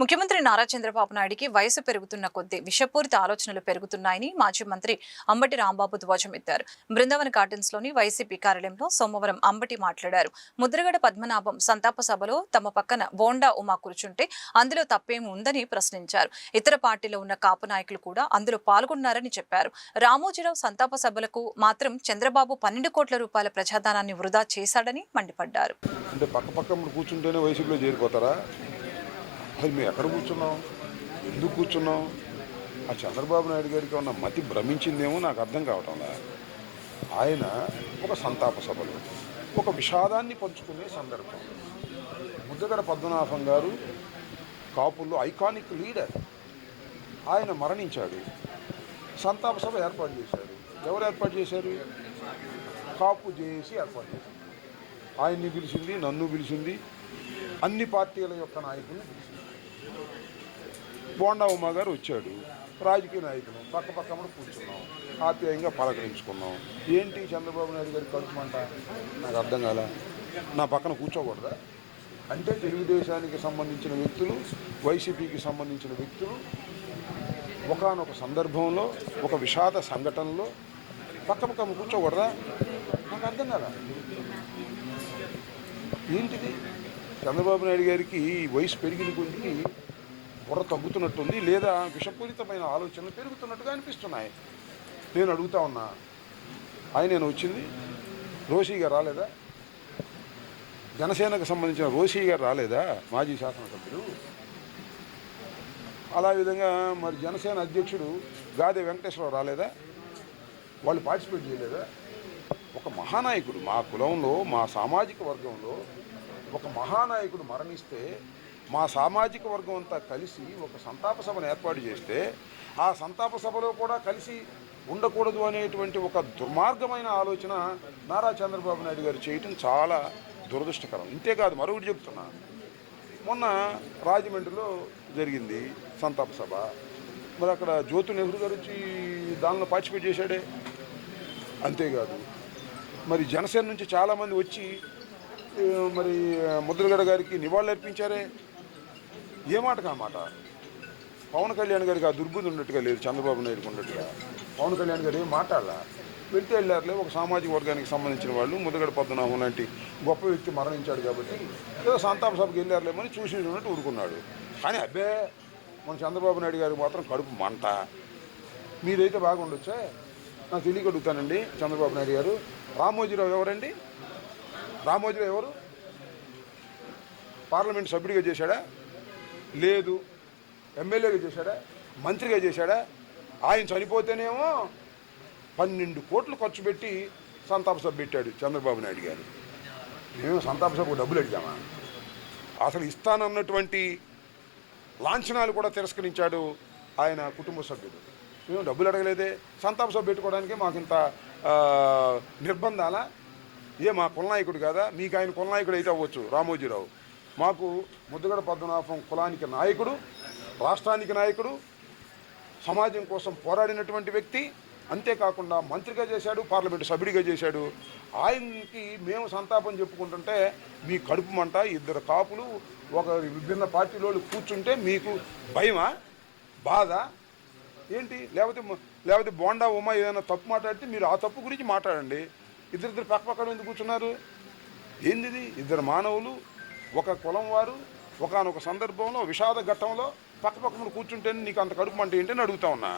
ముఖ్యమంత్రి నారా చంద్రబాబు నాయుడికి వయసు పెరుగుతున్న కొద్దీ విషపూరిత ఆలోచనలు పెరుగుతున్నాయని మాజీ మంత్రి అంబటి రాంబాబు ధ్వజమెత్తారు. బృందావన్ గార్డెన్స్ లోని వైసీపీ కార్యాలయంలో సోమవారం అంబటి మాట్లాడారు. ముద్రగడ పద్మనాభం సంతాప సభలో తమ పక్కన బోండా ఉమా కూర్చుంటే అందులో తప్పేమి ఉందని ప్రశ్నించారు. ఇతర పార్టీలో ఉన్న కాపు నాయకులు కూడా అందులో పాల్గొన్నారని చెప్పారు. రామోజీరావు సంతాప సభలకు మాత్రం చంద్రబాబు 12 కోట్ల రూపాయల ప్రజాదానాన్ని వృధా చేశాడని మండిపడ్డారు. అది మేము ఎక్కడ కూర్చున్నాం, ఎందుకు కూర్చున్నాం? ఆ చంద్రబాబు నాయుడు గారికి ఉన్న మతి భ్రమించిందేమో నాకు అర్థం కావటంలా. ఆయన ఒక సంతాప సభలో ఒక విషాదాన్ని పంచుకునే సందర్భం. ముద్రగడ పద్మనాభం గారు కాపుల్లో ఐకానిక్ లీడర్. ఆయన మరణించాడు. సంతాప సభ ఏర్పాటు చేశారు. ఎవరు ఏర్పాటు చేశారు? కాపు జేఏసీ ఏర్పాటు చేశారు. ఆయన్ని పిలిచింది, నన్ను పిలిచింది, అన్ని పార్టీల యొక్క నాయకులను పిలిచింది. బోండా ఉమా గారు వచ్చాడు. రాజకీయ నాయకులు పక్క కూర్చున్నాం, ఆప్యాయంగా పలకరించుకున్నాం. ఏంటి చంద్రబాబు నాయుడు గారి కడుపుమంట? నాకు అర్థం కాల. నా పక్కన కూర్చోకూడదా? అంటే తెలుగుదేశానికి సంబంధించిన వ్యక్తులు, వైసీపీకి సంబంధించిన వ్యక్తులు ఒకానొక సందర్భంలో ఒక విషాద సంఘటనలో పక్క కూర్చోకూడదా? నాకు అర్థం కాల. ఏంటిది? చంద్రబాబు నాయుడు గారికి వయసు పెరిగిన కొద్దికి బుర్ర తగ్గుతున్నట్టుంది, లేదా విషపూరితమైన ఆలోచనలు పెరుగుతున్నట్టుగా అనిపిస్తున్నాయి. నేను అడుగుతా ఉన్నా, నేను వచ్చింది రోషి గారు రాలేదా? జనసేనకు సంబంధించిన రోషి గారు రాలేదా? మాజీ శాసనసభ్యులు. అలా విధంగా మరి జనసేన అధ్యక్షుడు గాదే వెంకటేశ్వరరావు రాలేదా? వాళ్ళు పార్టిసిపేట్ చేయలేదా? ఒక మహానాయకుడు మా కులంలో, మా సామాజిక వర్గంలో ఒక మహానాయకుడు మరణిస్తే మా సామాజిక వర్గం అంతా కలిసి ఒక సంతాప సభను ఏర్పాటు చేస్తే ఆ సంతాప సభలో కూడా కలిసి ఉండకూడదు అనేటువంటి ఒక దుర్మార్గమైన ఆలోచన నారా చంద్రబాబు నాయుడు గారు చేయటం చాలా దురదృష్టకరం. ఇంతేకాదు, మరొకటి చెప్తున్నా. మొన్న రాజమండ్రిలో జరిగింది సంతాప సభ. మరి అక్కడ జ్యోతి నెహ్రూ గారు వచ్చి దానిలో పార్టిసిపేట్ చేశాడే. అంతేకాదు, మరి జనసేన నుంచి చాలామంది వచ్చి మరి ముద్రగడ గారికి నివాళులు అర్పించారే. ఏ మాట కామాట. పవన్ కళ్యాణ్ గారికి ఆ దుర్బుద్ధి ఉన్నట్టుగా లేదు, చంద్రబాబు నాయుడుకి ఉన్నట్టుగా. పవన్ కళ్యాణ్ గారు ఏం మాట్లాడాల? వెళ్తే వెళ్ళారులే, ఒక సామాజిక వర్గానికి సంబంధించిన వాళ్ళు, ముద్రగడ పద్మనాభం లాంటి గొప్ప వ్యక్తి మరణించాడు కాబట్టి ఏదో సంతాప సభకి వెళ్ళారులేమని చూసి ఉన్నట్టు ఊరుకున్నాడు. కానీ అబ్బే, మన చంద్రబాబు నాయుడు గారికి మాత్రం కడుపు మంట. మీరైతే బాగుండొచ్చా? నాకు తెలియగలుగుతానండి. చంద్రబాబు నాయుడు గారు, రామోజీరావు ఎవరండి? రామోజీరావు ఎవరు? పార్లమెంట్ సభ్యుడిగా చేశాడా? లేదు. ఎమ్మెల్యేగా చేశాడా? మంత్రిగా చేశాడా? ఆయన చనిపోతేనేమో 12 కోట్లు ఖర్చు పెట్టి సంతాప సభ పెట్టాడు చంద్రబాబు నాయుడు గారు. మేము సంతాప సభకు డబ్బులు అడిగామా? అసలు ఇస్తానన్నటువంటి లాంఛనాలు కూడా తిరస్కరించాడు ఆయన కుటుంబ సభ్యుడు. మేము డబ్బులు అడగలేదే. సంతాప సభ పెట్టుకోవడానికి మాకు ఇంత నిర్బంధాలా? మా కులనాయకుడు కాదా? మీకు ఆయన కులనాయకుడు అయితే అవ్వచ్చు, రామోజీరావు. మాకు ముద్రగడ పద్మనాభం కులానికి నాయకుడు, రాష్ట్రానికి నాయకుడు, సమాజం కోసం పోరాడినటువంటి వ్యక్తి. అంతేకాకుండా మంత్రిగా చేశాడు, పార్లమెంటు సభ్యుడిగా చేశాడు. ఆయనకి మేము సంతాపం చెప్పుకుంటుంటే మీ కడుపు మంట. 2 కాపులు ఒక విభిన్న పార్టీలో కూర్చుంటే మీకు భయమా, బాధ ఏంటి? లేకపోతే బోండా ఉమా ఏదైనా తప్పు మాట్లాడితే మీరు ఆ తప్పు గురించి మాట్లాడండి. ఇద్దరు పక్కన ఎందుకు కూర్చున్నారు? ఏంటిది? 2 మానవులు, ఒక కులం వారు ఒకానొక సందర్భంలో విషాద ఘట్టంలో పక్కన కూర్చుంటే నీకు అంత కడుపు మంట ఏంటని అడుగుతా ఉన్నా.